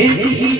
Ele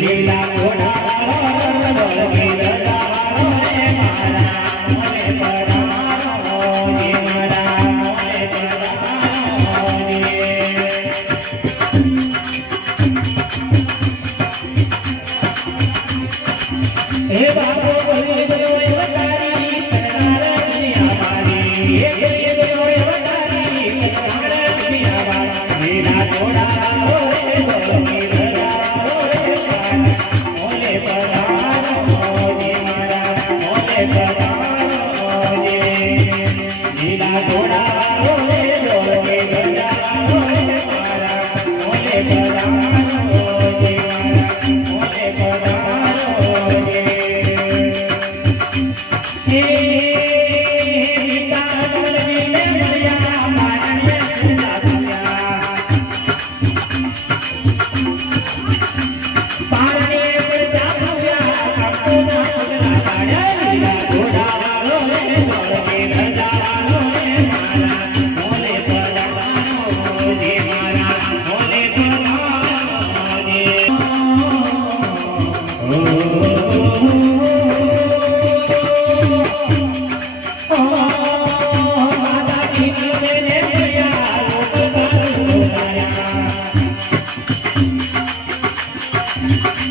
લીલા ઘોડા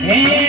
Hey.